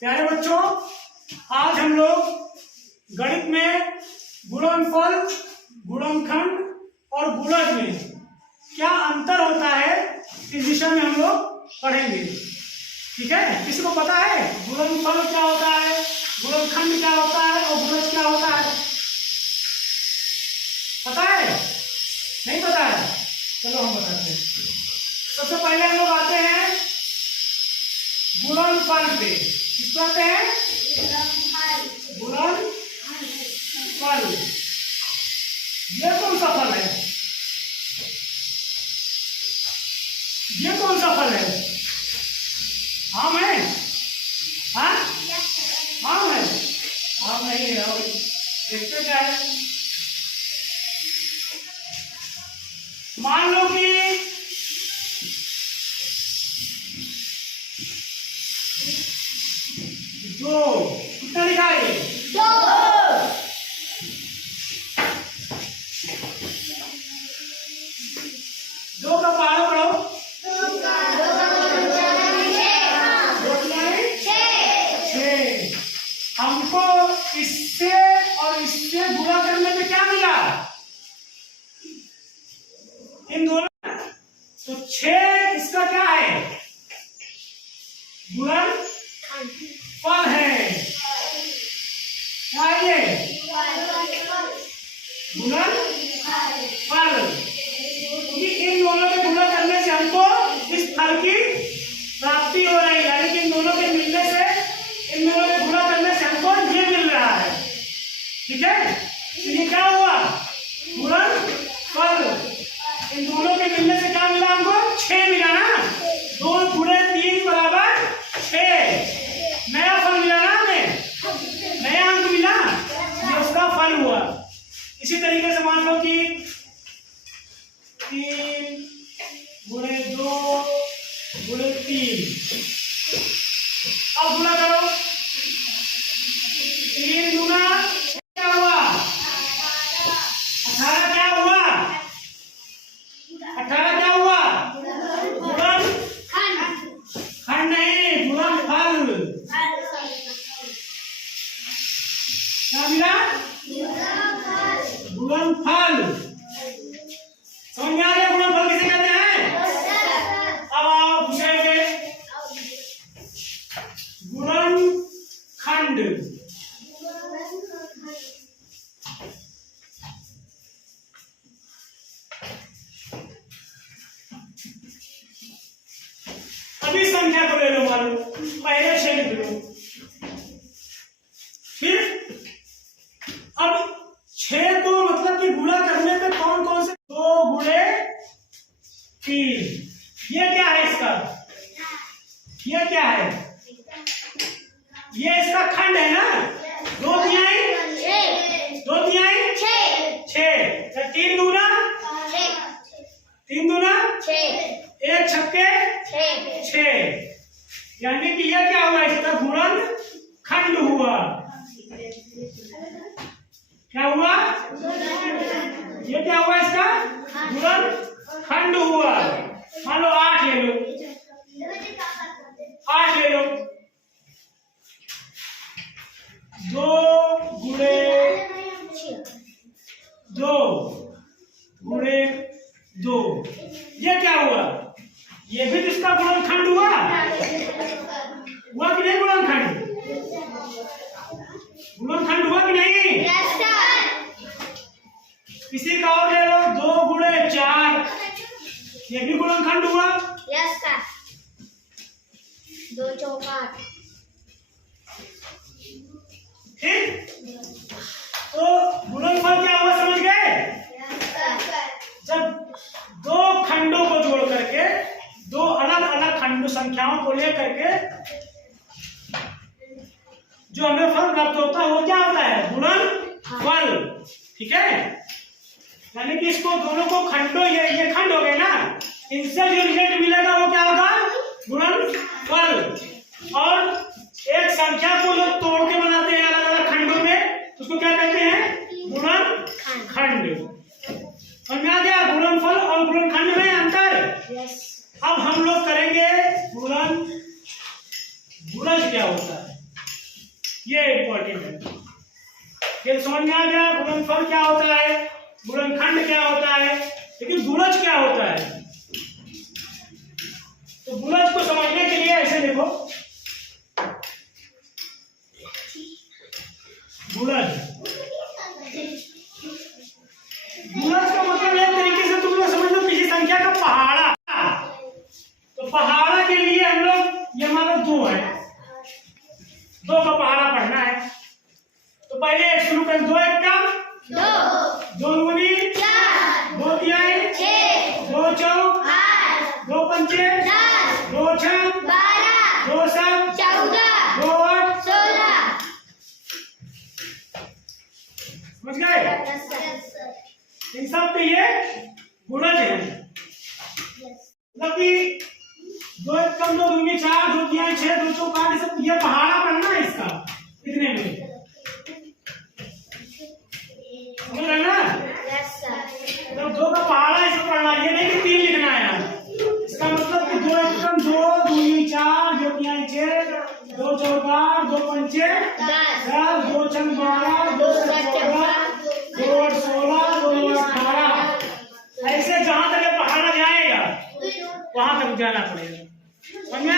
प्यारे बच्चों, आज हम लोग गणित में गुणनफल, गुणनखंड और गुणज में क्या अंतर होता है इस विषय में हम लोग पढ़ेंगे। ठीक है, किसी को पता है गुणनफल क्या होता है, गुणनखंड क्या होता है और गुणज क्या होता है? पता है? नहीं पता है? चलो हम बताते हैं। सबसे पहले हम लोग आते हैं गुणनफल पे। किस पे आते हैं? गुणनफल। ये कौन सा फल है? ये कौन सा फल है? आम है? हाँ, आम है? आम नहीं है। और देखते क्या है? मान लो कि दो, कितना लिखा है? दो का पहाड़ पढ़ो। हमको इससे और इससे गुणा करने में क्या मिला? इन दोनों। तो 6 इसका क्या है? गुणनफल है। क्या है ये? गुणनफल। क्योंकि इन दोनों के गुणा करने से हमको इस फल की प्राप्ति हो रही है, यानी कि इन दोनों के मिलने से, इन दोनों के गुणा करने से हमको ये मिल रहा है। ठीक है, तो ये क्या हुआ? गुणनफल। इन दोनों के मिलने से क्या मिला हमको? 6 मिला ना। 2 गुणे 3 बराबर 6। नया फल मिला ना हमें, नया अंक मिला, ये उसका फल हुआ। इसी तरीके से मान लो कि 3 गुणे 2 गुणे 3, अब गुणा करो। 3 गुना क्या हुआ? 18 क्या हुआ? 18 क्या हुआ? गुणनखंड नहीं, गुणनफल। क्या मिला? गुणनफल। समझ में आ गया गुणनफल किसे कहते हैं? अब आओ विषय पे। गुणनखंड। अभी संख्या को ले लो, मान लो पहले 6 लिख लो। फिर अब 6 को मतलब कि गुणा करने पे कौन कौन से? 2 गुणे 3। ये क्या है इसका? ये क्या है? ये इसका खंड है ना। 2 तिहाई 2 तिहाई 6। 3 दूना 3 दूना 1 छक्के 6। यानी कि यह क्या हुआ? इसका गुणनखंड हुआ। क्या हुआ? ये क्या हुआ? इसका गुणनखंड हुआ। मान लो 8 ले लो, 8 ले लो। 2 गुणे 2 ये क्या हुआ? ये भी तो इसका गुणनखंड हुआ। हुआ कि नहीं? गुणनखंड गुणनखंड हुआ कि नहीं? किसी का और ले लो। 2 गुणे 4, ये भी गुणनखंड हुआ। 2 चौका 8। ठीक, तो गुणनफल क्या हुआ? समझ गए? जब 2 खंडों को जोड़ करके, 2 अलग अलग खंड संख्याओं को लेकर के जो हमें फल प्राप्त होता है वो क्या होता है? गुणनफल। ठीक है, यानी कि इसको दोनों को खंडों, ये खंड हो गए ना, इनसे जो रिजल्ट मिलेगा वो क्या होगा? गुणनफल। और एक संख्या को जो तोड़ के बनाते हैं अलग अलग खंडों में, उसको क्या कहते हैं? गुणनखंड। समझ में आ गया गुणनफल और गुणनखंड में अंतर? अब हम लोग करेंगे गुणज क्या होता है। ये इंपॉर्टेंट है। ये समझ में आ गया गुणनफल क्या होता है, गुणनखंड क्या होता है, लेकिन गुणज क्या होता है। तो गुणज को समझने के लिए ऐसे देखो, गुणज गुणज का मतलब एक तरीके से तुम लोग समझ लो किसी संख्या का पहाड़ा। तो पहाड़ा के लिए हम लोग ये मान लो 2 है, 2 का पहाड़ा पढ़ना है। तो पहले एक शुरू कर, 2 एक कम 2 2 दूनी 4 2 तिहाई 6 2 चौक 8 2 पंचे 10 2 छह 12 2 सात 14 2 आठ 16 समझ गए। इन सब पे ये गुणज है, मतलब कि 2 एक कम 2 दूनी 4 2 तिहाई 6 2 चौक 8 सब ये पहाड़ा पढ़ना है इसका कितने में, समझ रहे ना। मतलब 2 का पहाड़ा इसको पढ़ना, ये नहीं कि 3 लिखना है यार। इसका मतलब कि 2 एक कम 2 दूनी 4 2 तिहाई 6 2 चौक 8 2 पंचे 10 2 छह 12 2 सात 14 2 आठ 16 2 9 18 ऐसे जहां तक ये पहाड़ा जाएगा वहां तक जाना पड़ेगा। समझ में